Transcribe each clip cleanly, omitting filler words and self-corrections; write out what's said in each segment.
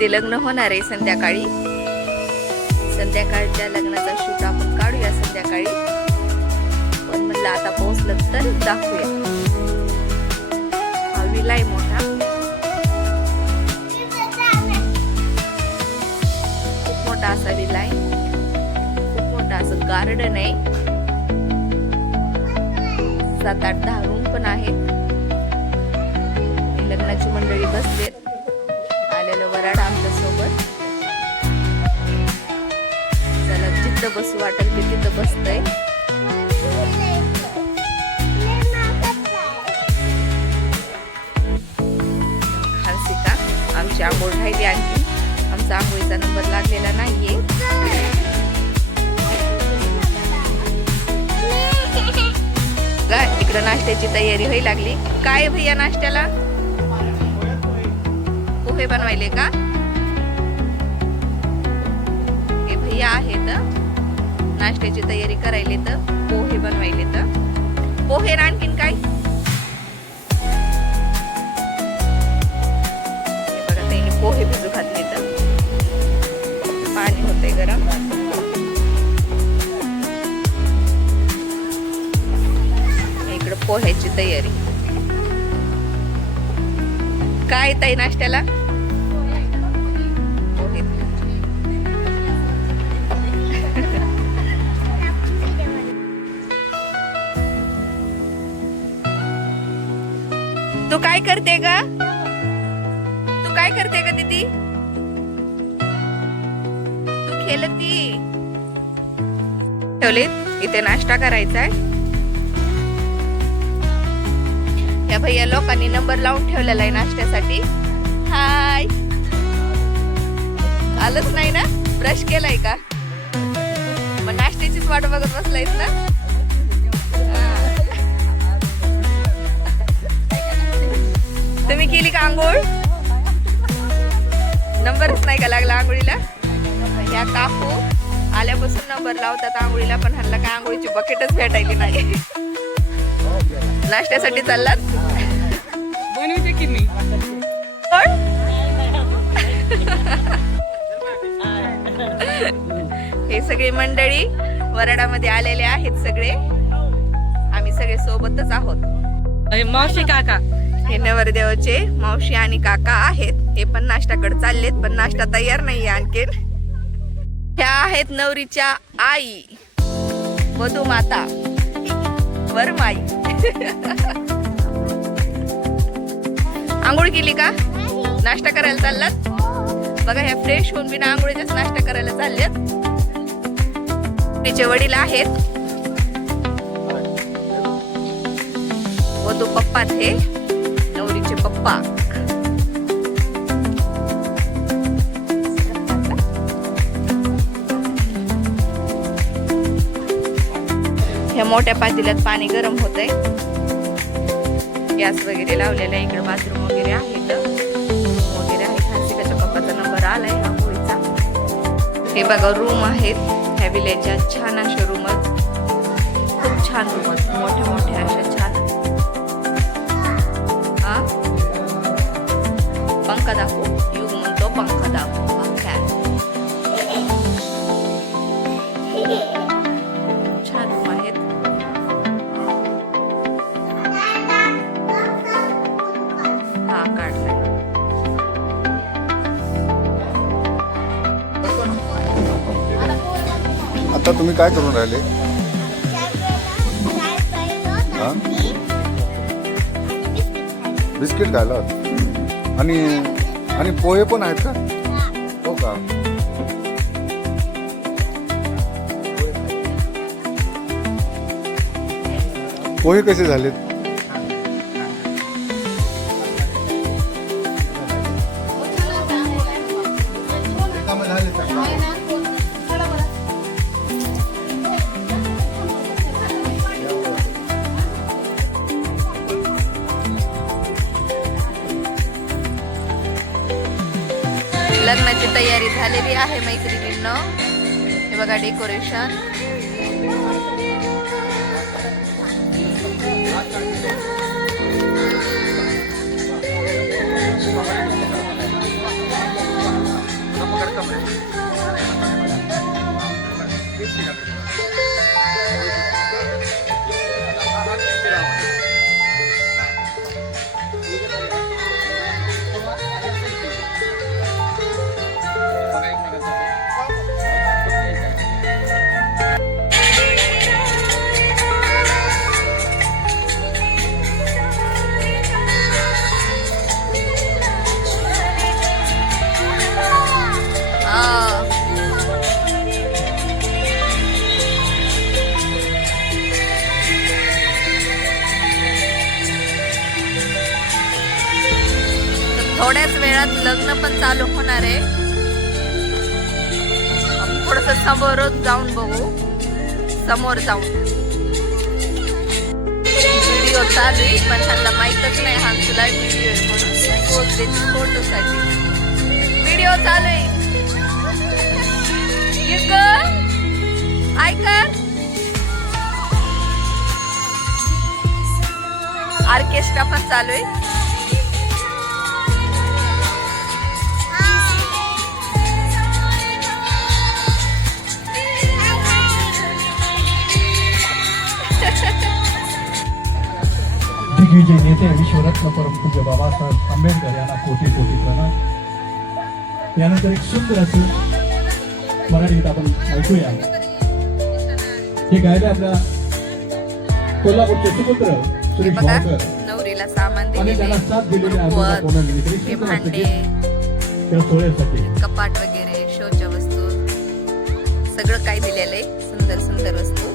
ते लग्न होणार आहे संध्याकाळी. संध्याकाळच्या लग्नाचा शूट आपण काढूया संध्याकाळी. पण म्हणलं आता पोहोचलं तर दाखवूया. हा विलाय मोठा, खूप मोठा असा विलाय, खूप मोठा असं गार्डन आहे. 7-8-10 रूम पण आहेत. लग्नाची मंडळी बसलेत. आलेलं वराड आमच्या सोबत. चला जिथं बसू वाटेल ते तिथं बसतंय. खालसिका आमची आंघोळ राहिली. आणखी आमचा आंघोळीचा नंबर लागलेला नाहीये. इकडं नाश्त्याची तयारी व्हायला लागली. काय भैया नाश्त्याला पोहे बनवायले का? हे भैया आहेत नाश्त्याची तयारी करायले तर पोहे बनवायले तर पोहे. आणखीन काय बघा त्यांनी पोहे भिजू घातले तर पाणी होते गरम. इकडं पोह्याची तयारी. काय ताई नाश्त्याला? पोहे. तू काय करते ग? तू काय करते ग दीदी? तू खेळती. ठेवले इथे नाश्ता करायचा आहे. या भैया लोकांनी नंबर लावून ठेवलेला आहे नाश्त्यासाठी. हाय, आलंच नाही ना? ब्रश केलाय का? मग नाश्त्याचीच वाट बघत बसलायस ना? तुम्ही केली का आंघोळ? नंबरच नाही का लागला आंघोळीला? या काकू आल्यापासून नंबर लावतात आंघोळीला, पण ह्यांना काय आंघोळीची बकेटच भेटायली नाही. नाश्त्यासाठी चाललात? बनवते की मी. हे सगळे मंडळी वराडामध्ये आलेले आहेत. सगळे आम्ही सगळे सोबतच आहोत. मावशी काका हे नवरदेवाचे मावशी आणि काका आहेत. हे पण नाश्त्याकडे चाललेत, पण नाश्ता तयार नाहीये आणखीन. ह्या आहेत नवरीच्या आई, वधू माता, वरमाई. आंघोळ केली का? नाश्ता करायला चाललात? बघा ह्या फ्रेश होऊन बिना आंघोळीचाच नाश्ता करायला चालल्यात. तिचे वडील आहेत, वधू पप्पा हे नवरीचे पप्पा. ह्या मोठ्या पातेल्यात पाणी गरम होतंय. गॅस वगैरे लावलेला आहे. इकडे बाथरूम वगैरे आहेत वगैरे आहे. खासिकाच्या पप्पाचा नंबर आलाय आंघोळीचा. हे बघा रूम आहेत ह्या विलेजच्या. छान अशा रूम, खूप छान रूम, मोठ्या मोठ्या अशा छान. पंखा दाखवू युग म्हणतो, पंखा दाखवू. छान रूम आहेत. हा काढलाय. आता तुम्ही काय करून राहिले? बिस्किट खायला आणि पोहे पण आहेत का? हो का? पोहे कसे झालेत? लग्नाची तयारी झालेली आहे मैत्रिणींनो. हे बघा डेकोरेशन. थोड्याच वेळात लग्न पण चालू होणार आहे. थोडस समोरच जाऊन बघू, समोर जाऊन. व्हिडिओ चालू आहे पण त्यांना माहीतच नाही हा तुला व्हिडिओ आहे म्हणून बोलते फोटोसाठी. व्हिडिओ चालू आहे. ऐकर ऑर्केस्ट्रा पण चालू आहे. दिग्विजय नेते विश्वरत्न परमपूज्य बाबासाहेब आंबेडकर यांना कोटी कोटी प्रणाम. यानंतर एक सुंदर असं मराठी गीत आपण ऐकूया. हे गायले आपल्या कोल्हापूरचे सुपुत्र हे सुरेश बघा भावकर नवरीला सामान आणि दिलेले, त्याला साथ दिलेली रुखवत, हे त्या भांडे, सोहळ्यासाठी कपाट वगैरे, शोच्या वस्तू, सगळं काही दिलेलं आहे. सुंदर सुंदर वस्तू.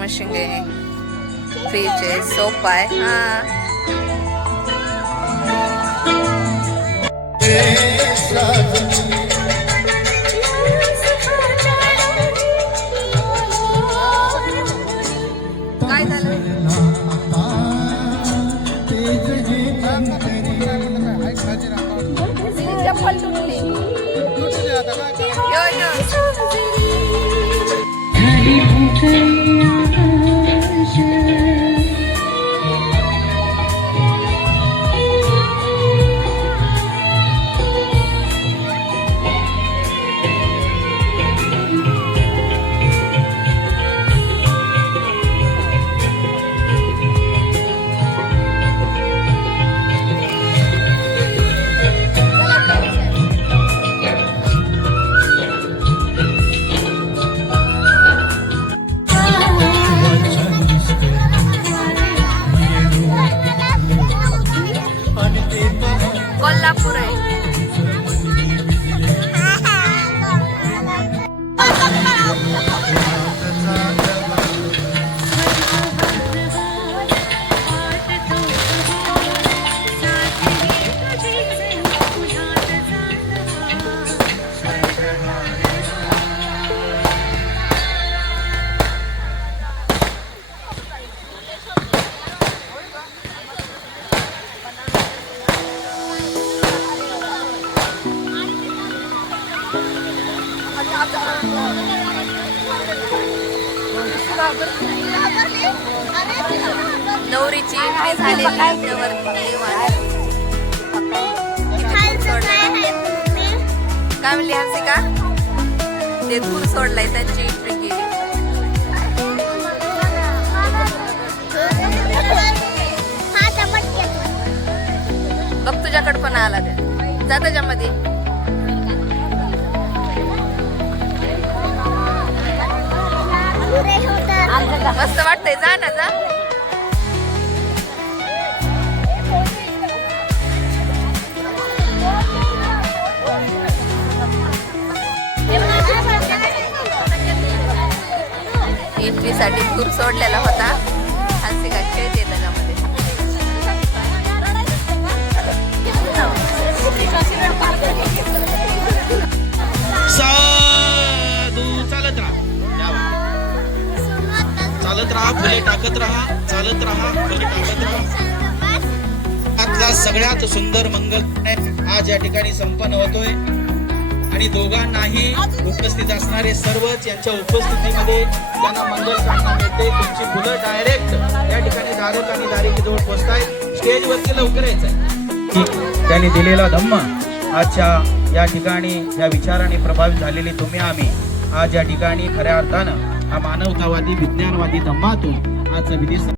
मशीन आहे, फ्रीज आहे, सोफा आहे. हा काय झालं? चप्पल तुटली. यो यो कोल्हापूर आहे. नवरीची एंट्री झालेली आहे. वरती काय म्हणली हंसी का ते दूर सोडलाय त्यांची एंट्री केली. बघ तुझ्याकडे पण आला त्या जा त्याच्यामध्ये. मस्त वाटतंय जा ना जा. एंट्रीसाठी दूर सोडलेला होता. हंसी का खेळते त्याच्यामध्ये. साधू चालत राहा, चालत राहा, फुले टाकत राहा, चालत राहा, फुले टाकत राहा. आजचा सगळ्यात सुंदर मंगल आज या ठिकाणी संपन्न होतोय आणि दोघांनाही उपस्थित असणारे सर्वच यांच्या उपस्थितीमध्ये त्यांना मंगल कामना मिळते. तुमची फुलं डायरेक्ट या ठिकाणी धारक आणि धारिकेजवळ पोहोचतायत. स्टेजवरती लवकर यायचंय. त्यांनी दिलेला धम्म आजच्या या ठिकाणी या विचाराने प्रभावित झालेले तुम्ही आम्ही आज या ठिकाणी खऱ्या अर्थानं हा मानवतावादी विज्ञानवादी धम्मातून आजचा विधी